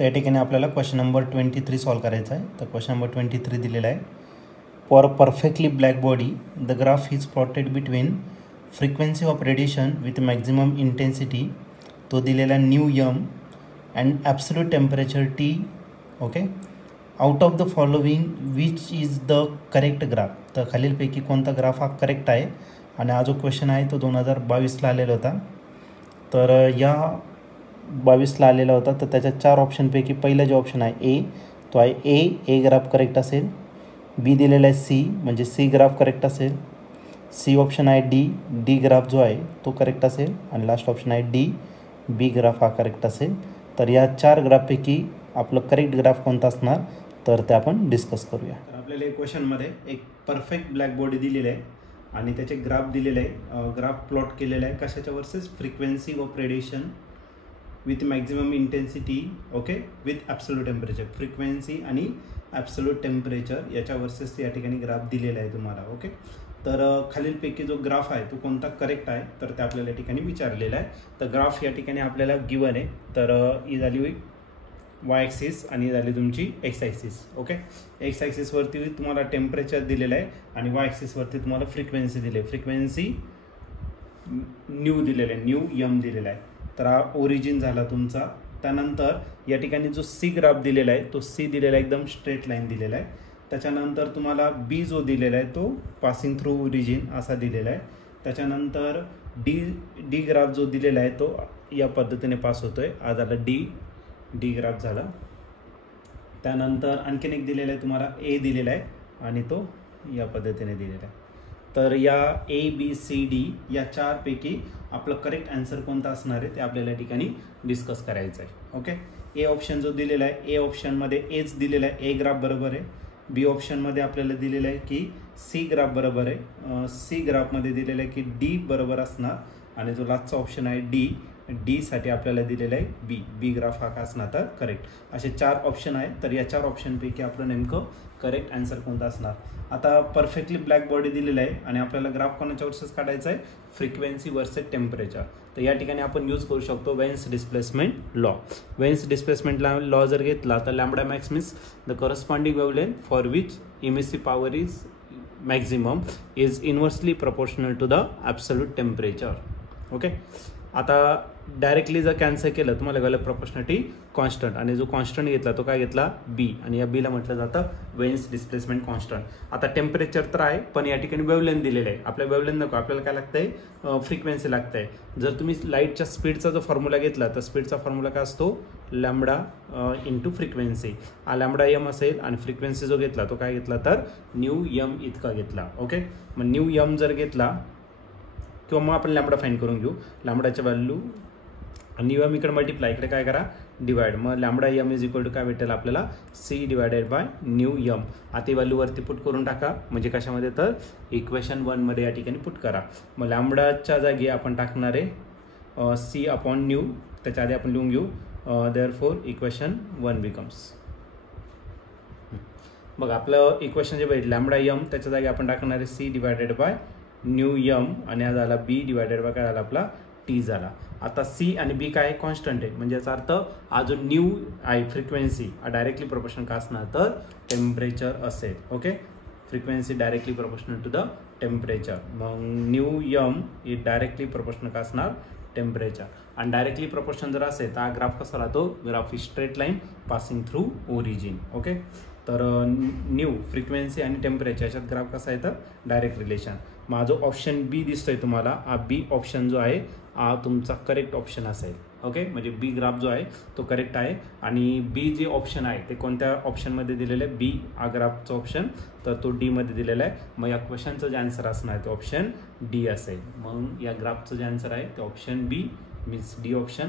तर या ठिकाणी आपल्याला क्वेश्चन नंबर 23 सॉल्व करायचा आहे. तर क्वेश्चन नंबर 23 दिलेला आहे. For a perfectly black body the graph is plotted between frequency of radiation with maximum intensity, तो दिलेला nu m, and absolute temperature T. Okay, out of the following which is the correct graph. तर खालीलपैकी कोणता graph हा correct आहे. आणि हा जो क्वेश्चन आहे तो 2022ला आलेला होता. तर या 22ला आलेला होता. तर त्याच्या 4 ऑप्शनपैकी पहिला जो ऑप्शन आहे ए, तो आहे ए ग्राफ करेक्ट असेल. बी दिलेला आहे सी, म्हणजे सी ग्राफ करेक्ट असेल. सी ऑप्शन आहे डी ग्राफ जो आहे तो करेक्ट असेल. आणि लास्ट ऑप्शन आहे बी ग्राफ हा करेक्ट असेल. तर या 4 ग्राफपैकी आपलं करेक्ट ग्राफ कोणता असणार तर ते आपण डिस्कस करूया. तर आपल्याला एक क्वेश्चनमध्ये एक परफेक्ट ब्लॅक बॉडी दिलेली आहे आणि त्याचे ग्राफ दिलेले आहे. ग्राफ प्लॉट केलेला आहे कशाच्या versus frequency of radiation with maximum intensity, okay, with absolute temperature. Frequency आणि ॲब्सोल्यूट टेम्परेचर याच्या वर्सेस या ठिकाणी ग्राफ दिलेला आहे तुम्हाला. ओके, तर खालीलपैकी जो ग्राफ आहे तो कोणता करेक्ट आहे तर ते आपल्याला या ठिकाणी विचारलेला आहे. तर ग्राफ या ठिकाणी आपल्याला गिवन आहे. तर ही झाली वाय ॲक्सिस आणि झाली तुमची एक्स ॲक्सिस. ओके, एक्स ॲक्सिसवरती तुम्हाला टेम्परेचर दिलेलं आहे आणि वाय ॲक्सिसवरती तुम्हाला फ्रिक्वेन्सी दिली आहे. फ्रिक्वेन्सी न्यू दिलेलं आहे, न्यू यम दिलेला आहे. तर हा ओरिजिन झाला तुमचा. त्यानंतर या ठिकाणी जो सी ग्राफ दिलेला आहे तो सी दिलेला आहे, एकदम स्ट्रेट लाईन दिलेला आहे. त्याच्यानंतर तुम्हाला बी जो दिलेला आहे तो पासिंग थ्रू ओरिजिन असा दिलेला आहे. त्याच्यानंतर डी ग्राफ जो दिलेला आहे तो या पद्धतीने पास होतोय. आज झाला डी ग्राफ झाला. त्यानंतर आणखीन एक दिलेला आहे तुम्हाला ए दिलेला आहे आणि तो या पद्धतीने दिलेला आहे. तर या ए बी सी डी या 4 पैकी आपलं करेक्ट आन्सर कोणता असणार आहे ते आपल्याला या ठिकाणी डिस्कस करायचं आहे. ओके, ए ऑप्शन जो दिलेला आहे, ए ऑप्शनमध्ये एच दिलेला आहे, ए ग्राफ बरोबर आहे. बी ऑप्शनमध्ये आपल्याला दिलेलं आहे की सी ग्राफ बरोबर आहे. सी ग्राफमध्ये दिलेलं आहे की डी बरोबर असणार. आणि जो लास्टचा ऑप्शन आहे डी साठी आपल्याला दिलेलं आहे बी ग्राफ हा का असणार तर करेक्ट. असे 4 ऑप्शन आहेत. तर या 4 ऑप्शनपैकी आपलं नेमकं करेक्ट आन्सर कोणता असणार. आता परफेक्टली ब्लॅक बॉडी दिलेला आहे आणि आपल्याला ग्राफ कोणाच्या वर्सेस काढायचा आहे, फ्रिक्वेन्सी वर्सेस टेम्परेचर. तर या ठिकाणी आपण यूज करू शकतो Wien's displacement law. Wien's displacement law जर घेतला तर lambda max means the corresponding wavelength for which emissive power is maximum is inversely proportional to the absolute temperature. Okay, आता डायरेक्टली जर कॅन्सल केलं तुम्हाला गेलं प्रपोर्शनॅलिटी कॉन्स्टंट आणि जो कॉन्स्टंट घेतला तो काय घेतला बी आणि या बीला म्हटलं जातं वेन्स डिस्प्लेसमेंट कॉन्स्टंट. आता टेम्परेचर तर आहे पण या ठिकाणी वेवलेंथ दिलेलं आहे. आपल्या वेवलेंथ नको, आपल्याला काय लागतंय फ्रिक्वेन्सी लागतंय. जर तुम्ही लाईटच्या स्पीडचा जो फॉर्म्युला घेतला तर स्पीडचा फॉर्म्युला काय असतो लॅम्बडा इंटू फ्रिक्वेन्सी. हा लॅम्बडा यम असेल आणि फ्रिक्वेन्सी जो घेतला तो काय घेतला तर न्यू यम इतका घेतला. ओके, मग न्यू यम जर घेतला किंवा मग आपण लॅम्बडा फाईंड करून घेऊ. लॅम्बडाच्या व्हॅल्यू न्यू यम इकडे मल्टिप्लाय, इकडे काय करा डिवाइड. मग lambda m is equal to काय भेटेल आपल्याला C divided by nu m. आता व्हॅल्यू वरती पुट करून टाका, म्हणजे कशामध्ये तर इक्वेशन 1 मध्ये या ठिकाणी पुट करा. मग लॅम्बडाच्या जागी आपण टाकणार आहे सी अपॉन न्यू. त्याच्या आधी आपण लिहून घेऊ देअरफॉर इक्वेशन 1 बिकम्स. मग आपलं इक्वेशन जे भेटेल लॅम्बडा यम त्याच्या जागी आपण टाकणार आहे C divided by nu m आणि हा झाला बी डिवायडेड बाय काय झाला आपला टी झाला. आता सी आणि बी काय कॉन्स्टंट आहे, म्हणजे याचा अर्थ हा जो न्यू आहे फ्रिक्वेन्सी हा डायरेक्टली प्रोपोर्शनल का असणार तर टेम्परेचर असेल. Okay, frequency directly proportional to the temperature. मग न्यू यम इज डायरेक्टली प्रोपोर्शनल का असणार टेम्परेचर. आणि डायरेक्टली प्रोपोर्शनल जर असेल तर हा ग्राफ कसा राहतो, graph is straight line passing through origin. Okay, तर न्यू फ्रिक्वेन्सी आणि टेम्परेचर याच्यात ग्राफ कसा आहे तर डायरेक्ट रिलेशन. माझा ऑप्शन बी दिसतोय तुम्हाला, हा बी ऑप्शन जो आहे हा तुमचा करेक्ट ऑप्शन असेल. ओके, म्हणजे बी ग्राफ जो आहे तो करेक्ट आहे. आणि बी जे ऑप्शन आहे ते कोणत्या ऑप्शनमध्ये दिलेलं आहे, बी हा ग्राफचा ऑप्शन तर तो डी मध्ये दिलेला आहे. मग या क्वेश्चनचं जे आन्सर असणार ते ऑप्शन डी असेल. मग या ग्राफचं जे आन्सर आहे ते ऑप्शन बी मीन्स डी ऑप्शन